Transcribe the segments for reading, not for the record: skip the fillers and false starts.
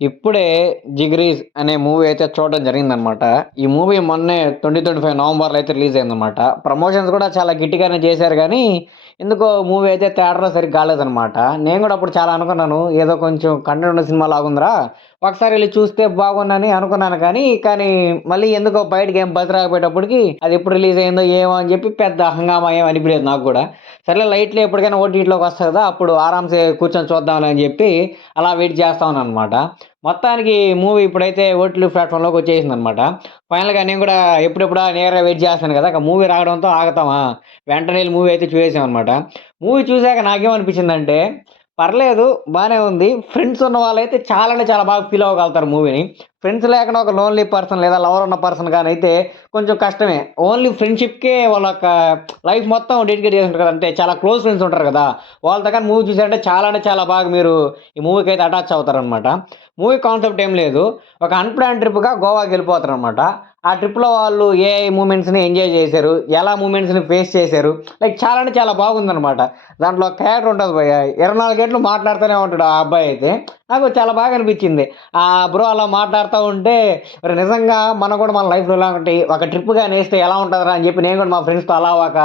ఇప్పుడే 'జిగరీస్' అనే మూవీ అయితే చూడడం జరిగిందనమాట. ఈ మూవీ మొన్నే 2025 నవంబర్‌లో అయితే రిలీజ్ అయిందనమాట. ప్రమోషన్స్ కూడా చాలా గట్టిగానే చేశారు గానీ, ఎందుకో మూవీ అయితే థియేటర్‌లో సరిగ్గా ఆడలేదనమాట. నేను గూడా అప్పుడు చాలా అనుకున్నాను. ఏదో కొంచెం కంటెంట్ ఉన్న సినిమా లాగుందిరా! ఒకసారి ఎళ్లి చూస్తే బాగుండని అనుకున్నాను కానీ మళ్ళీ ఎందుకో బయటకేం బజ్ రాకపోయేటప్పటికి అది ఎప్పుడు రిలీజ్ అయిందో ఏమో అని చెప్పి పెద్ద హంగామా ఏం అనిపియలేదు నాకు గూడా. సర్లే లైట్‌లీ ఎప్పటికైనా ఓటీటీలోకి వస్తది కదా! అప్పుడు ఆరాంసే కూర్చొని చూద్దాంలే అని చెప్పి అలా వెయిట్ చేస్తా ఉన్నాననమాట. మొత్తానికి మూవీ ఇప్పుడైతే ఓటీటీ ప్లాట్‌ఫామ్‌లోకి వచ్చేసిందనమాట. ఫైనల్‌గా నేను గూడా ఎప్పుడెప్పుడా అని ఈగర్‌గా వెయిట్ చేస్తున్నాను గదా! ఇక మూవీ రావడంతో ఆగుతామా? వెంటనే ఎళ్లి మూవీ అయితే చూసేసామనమాట. మూవీ చూసాక నాకేమనిపించిందంటే, పర్లేదు బానే ఉంది. ఫ్రెండ్స్ ఉన్న వాళ్ళైతే చాలా అంటే చాలా బాగా ఫీల్ అవ్వగలుగుతారు మూవీని. ఫ్రెండ్స్ లేకుండా ఒక లోన్లీ పర్సన్ లేదా లవర్ ఉన్న పర్సన్ గానైతే కొంచెం కష్టమే. ఓన్లీ ఫ్రెండ్‌షిప్‌కే వాళ్ళ యొక్క లైఫ్ మొత్తం డెడికేట్ చేసుంటారు కదా! అంటే చాలా క్లోజ్ ఫ్రెండ్స్ ఉంటారు కదా! వాళ్ళతో గాని మూవీ చూసారంటే చాలా అంటే చాలా బాగా మీరు ఈ మూవీకైతే అటాచ్ అవుతారనమాట. మూవీ కాన్సెప్ట్ ఏం లేదు. ఒక అన్‌ప్లాన్డ్ ట్రిప్‌గా గోవాకెళ్ళిపోతారనమాట. ఆ ట్రిప్‌లో వాళ్ళు ఏ మూవ్‌మెంట్స్‌ని ఎంజాయ్ చేశారు? ఎలా మూవ్‌మెంట్స్‌ని ఫేస్ చేశారు? లైక్ చాలా అంటే చాలా బాగుందనమాట. దాంట్లో ఒక క్యారెక్టర్ ఉంటది భయ్యా. 24 గంటలు మాట్లాడుతూనే ఉంటాడు ఆ అబ్బాయయితే. నాకు చాలా బాగా అనిపించింది. బ్రో అలా మాట్లాడుతా ఉంటే మరి నిజంగా మనం కూడా మన లైఫ్‌లో ఇలాంటి ఒక ట్రిప్ గాని ఏస్తే ఎలా ఉంటదిరా అని చెప్పి నేను కూడా మా ఫ్రెండ్స్‌తో అలా ఒక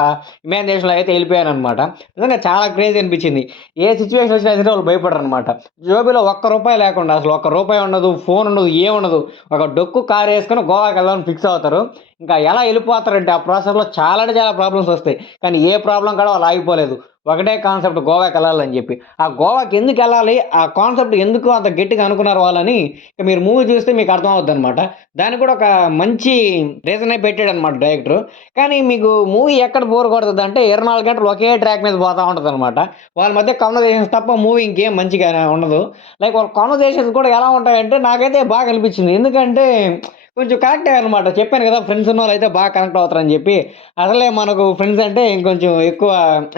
ఇమాజినేషన్‌లో అయితే ఎళ్ళిపోయాననమాట. నిజంగా చాలా క్రేజీ అనిపించింది. ఏ సిట్యుయేషన్ వచ్చినా సరే వాళ్ళు భయపడరనమాట. జేబులో ఒక్క రూపాయి లేకుండా అసలు ఒక్క రూపాయి ఉండదు, ఫోన్ ఉండదు, ఏముండదు. ఒక డొక్కు కారేసుకొని గోవాకెళ్దామని ఫిక్స్ అవుతారు. ఇంకా ఎలా ఎళ్ళిపోతారంటే ఆ ప్రాసెస్‌లో చాలా అంటే చాలా ప్రాబ్లమ్స్ వస్తాయి. కానీ ఏ ప్రాబ్లమ్ కూడా వాళ్ళు ఆగిపోలేదు. ఒకటే కాన్సెప్ట్ గోవాకెళ్ళాలని జెప్పి. ఆ గోవాకి ఎందుకెళ్ళాలి? ఆ కాన్సెప్ట్ ఎందుకు అంత గట్టిగా అనుకున్నారు వాళ్ళని ఇక మీరు మూవీ చూస్తే మీకు అర్థమవుద్దనమాట. దానికి కూడా ఒక మంచి రీజనే పెట్టాడనమాట డైరెక్టరు. కానీ మీకు మూవీ ఎక్కడ బోర్ కొడతదంటే 24 గంటలు ఒకే ట్రాక్ మీద పోతా ఉంటదనమాట. వాళ్ళ మధ్య కన్వర్జేషన్స్ తప్ప మూవీ ఇంకేం మంచిగా ఉండదు. లైక్ వాళ్ళ కన్వర్జేషన్స్ కూడా ఎలా ఉంటాయంటే నాకైతే బాగా అనిపించింది. ఎందుకంటే కొంచెం కనెక్టే అనమాట. చెప్పాను కదా! ఫ్రెండ్స్ ఉన్నోళ్ళైతే బాగా కనెక్ట్ అవుతారని జెప్పి. అసలే మనకు ఫ్రెండ్స్ అంటే ఇంకొంచెం ఎక్కువ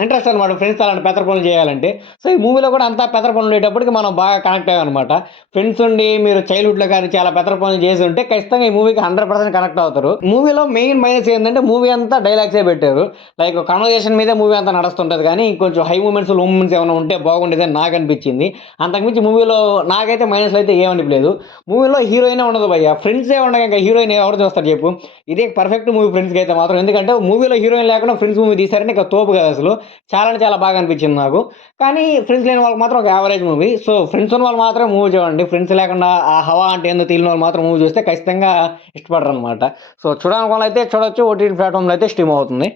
ఇంట్రెస్ట్ అనమాట ఫ్రెండ్స్‌తో అలాంటి పెత్తర పనులు చేయాలంటే. సో, ఈ మూవీలో కూడా అంతా పెత్తర పనులు ఉండేటప్పటికి మనం బాగా కనెక్ట్ అయ్యామనమాట. ఫ్రెండ్స్ ఉండి మీరు చైల్డ్‌హుడ్‌లో గాని చాలా పెత్తర పనులు చేసుంటే ఖచ్చితంగా ఈ మూవీకి 100% కనెక్ట్ అవుతారు. మూవీలో మెయిన్ మైనస్ ఏందంటే మూవీ అంతా డైలాగ్సే పెట్టారు. లైక్ కన్వర్జేషన్ మీదే మూవీ అంతా నడుస్తుంటది కానీ కొంచెం హై మూమెంట్స్, లో మూమెంట్స్ ఏమైనా ఉంటే బాగుండేదని నాకనిపించింది. అంతకుమించి మూవీలో నాకైతే మైనస్‌లు అయితే ఏమనిపియలేదు. మూవీలో హీరోయినే ఉండదు భయ్యా. ఫ్రెండ్సే ఉండగా ఇంకా హీరోయిన్ ఎవరు చూస్తారు చెప్పు? ఇదే పర్ఫెక్ట్ మూవీ ఫ్రెండ్స్‌కి అయితే మాత్రం. ఎందుకంటే మూవీలో హీరోయిన్ లేకుండా ఫ్రెండ్స్ మూవీ తీశారంటే ఇక తోపు కదా అసలు. చాలా అంటే చాలా బాగా అనిపించింది నాకు. కానీ ఫ్రెండ్స్ లేని వాళ్ళకి మాత్రం ఒక యావరేజ్ మూవీ. సో, ఫ్రెండ్స్ ఉన్న వాళ్ళు మాత్రమే మూవీ చూడండి. ఫ్రెండ్స్ లేకుండా ఆ హవా అంటే ఏందో తెలియని వాళ్ళు మాత్రం మూవీ చూస్తే ఖచ్చితంగా ఇష్టపడరనమాట. సో, చూడాలనుకున్న వాళ్ళైతే చూడొచ్చు. ఓటీటీ ప్లాట్‌ఫామ్‌లో అయితే స్ట్రీమ్ అవుతుంది.